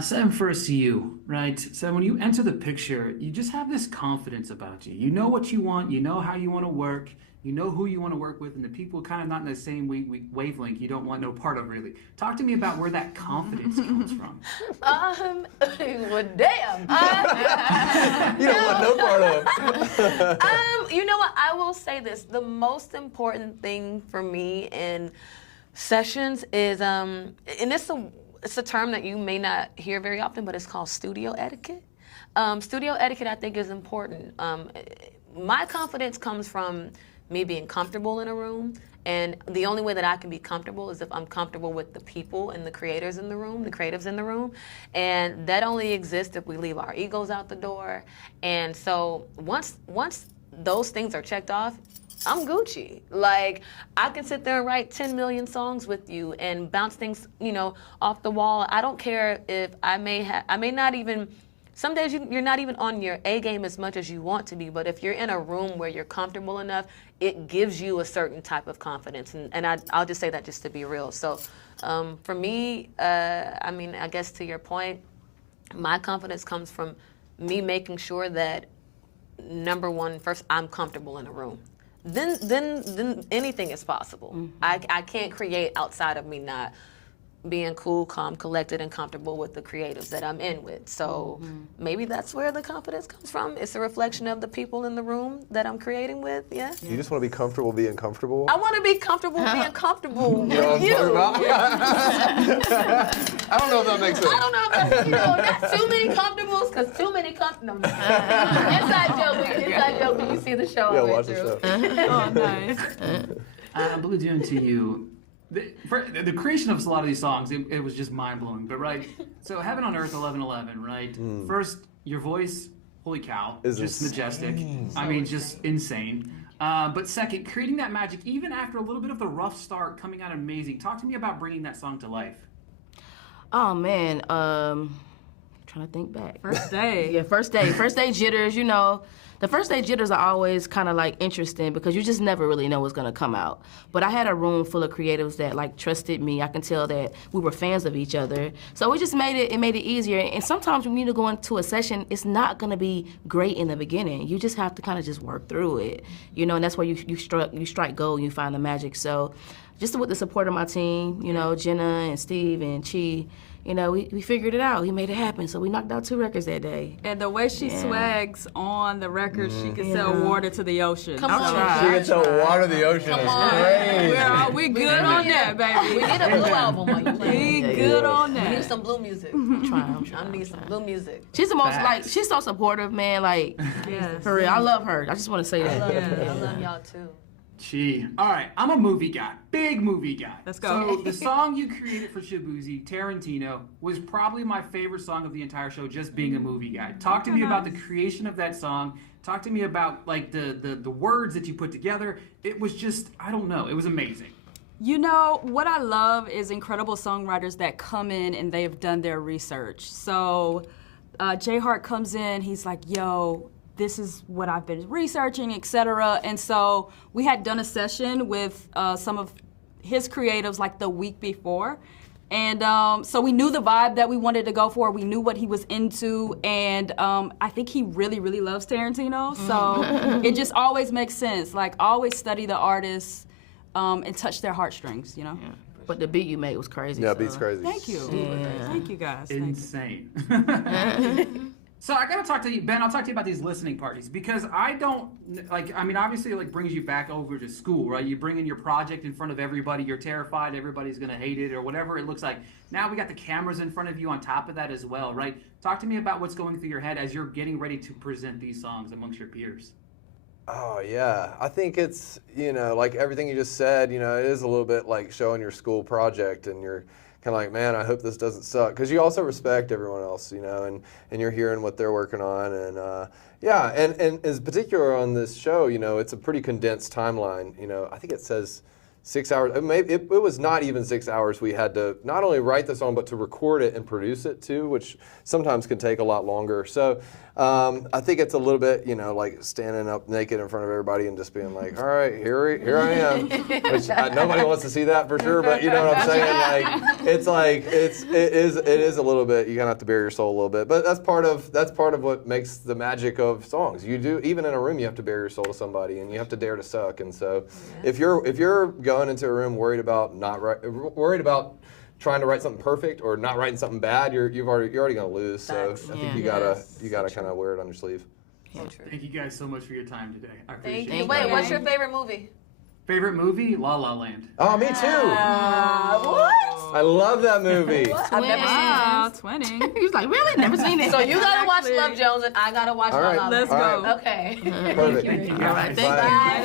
Sam, first you, right? So when you enter the picture, you just have this confidence about you. You know what you want, you know how you want to work, you know who you want to work with, and the people kind of not in the same wavelength you don't want no part of really. Talk to me about where that confidence comes from. Well, damn. You don't want no part of. You know what? I will say this. The most important thing for me in sessions is, and it's a term that you may not hear very often, but it's called studio etiquette. Studio etiquette, I think, is important. My confidence comes from me being comfortable in a room, and the only way that I can be comfortable is if I'm comfortable with the people and the creators in the room, the creatives in the room, and that only exists if we leave our egos out the door. And so once those things are checked off, I'm Gucci. Like, I can sit there and write 10 million songs with you and bounce things, off the wall. I don't care if I may not even, some days you're not even on your A game as much as you want to be, but if you're in a room where you're comfortable enough, it gives you a certain type of confidence. And I'll just say that just to be real. So for me, I guess to your point, my confidence comes from me making sure that, number one, first, I'm comfortable in a room. Then anything is possible. Mm-hmm. I can't create outside of me not being cool, calm, collected, and comfortable with the creatives that I'm in with. So maybe that's where the confidence comes from. It's a reflection of the people in the room that I'm creating with, yeah. You just want to be comfortable being comfortable? I want to be comfortable being comfortable with you. I don't know if that makes sense. I don't know if that's, not too many comfortables, because too many comfortables. Inside joke when you see the show. Yeah, watch the show. Oh, nice. Blue June, to you. The creation of a lot of these songs, it was just mind-blowing. But, right, so Heaven on Earth, 11:11, right? First, your voice, holy cow, just majestic. I mean, just insane. But second, creating that magic, even after a little bit of the rough start, coming out amazing. Talk to me about bringing that song to life. Oh, man. Trying to think back. First day. Yeah, first day jitters, The first day jitters are always kind of like interesting because you just never really know what's going to come out. But I had a room full of creatives that like trusted me. I can tell that we were fans of each other. So it just made it easier. And sometimes when you go into a session, it's not going to be great in the beginning. You just have to kind of just work through it, and that's where you strike gold and you find the magic. So just with the support of my team, Jenna and Steve and Chi, we figured it out. We made it happen. So we knocked out 2 records that day. And the way she swags on the record, she can sell water to the ocean. Come on. She can sell water to the ocean. Come It's on. crazy. We good on that, baby. We need a blue album while you playing. We good on We need that. some blue music. I'm trying. I need some blue music. She's the most, she's so supportive, man. Yes. For real, I love her. I just want to say that. I love y'all too. Gee. All right, I'm a movie guy, big movie guy. Let's go. So the song you created for Shaboozey, Tarantino, was probably my favorite song of the entire show, just being a movie guy. Talk to me about the creation of that song. Talk to me about the words that you put together. It was just, I don't know, it was amazing. What I love is incredible songwriters that come in and they've done their research. So J Hart comes in, he's like, yo, this is what I've been researching, etc. And so we had done a session with some of his creatives like the week before. And so we knew the vibe that we wanted to go for. We knew what he was into. And I think he really, really loves Tarantino. So it just always makes sense. Like, always study the artists and touch their heartstrings, Yeah. But the beat you made was crazy. Yeah, beat's crazy. Thank you. Yeah. Thank you, guys. Insane. So I gotta talk to you, Ben. I'll talk to you about these listening parties because I don't obviously it brings you back over to school, right? You bring in your project in front of everybody. You're terrified everybody's gonna hate it or whatever it looks like. Now we got the cameras in front of you on top of that as well, right? Talk to me about what's going through your head as you're getting ready to present these songs amongst your peers. Oh, yeah. I think it's, like everything you just said, it is a little bit like showing your school project and you're kind of like, man, I hope this doesn't suck. Because you also respect everyone else, and you're hearing what they're working on. And, and as particular on this show, it's a pretty condensed timeline. I think it says 6 hours. It was not even 6 hours. We had to not only write the song, but to record it and produce it too, which sometimes can take a lot longer. So I think it's a little bit, like standing up naked in front of everybody and just being like, all right, here I am. Which nobody wants to see that for sure, but you know what I'm saying? It is a little bit. You kind of have to bare your soul a little bit, but that's part of what makes the magic of songs. You do, even in a room, you have to bare your soul to somebody, and you have to dare to suck. And so, if you're going into a room worried about trying to write something perfect or not writing something bad, you're already going to lose. Facts. So I think you gotta kind of wear it on your sleeve. So true. Thank you guys so much for your time today. I appreciate Thank you. it. Wait, what's your favorite movie? Favorite movie? La La Land. Oh, me too. What? I love that movie. I've never seen Wow, twinning. He was like, really? Never seen it. it. So you gotta watch Exactly. Love Jones and I gotta watch All La right. La Land. Let's go. All right. Okay. Perfect. Thank you All right, guys. thank Bye. you.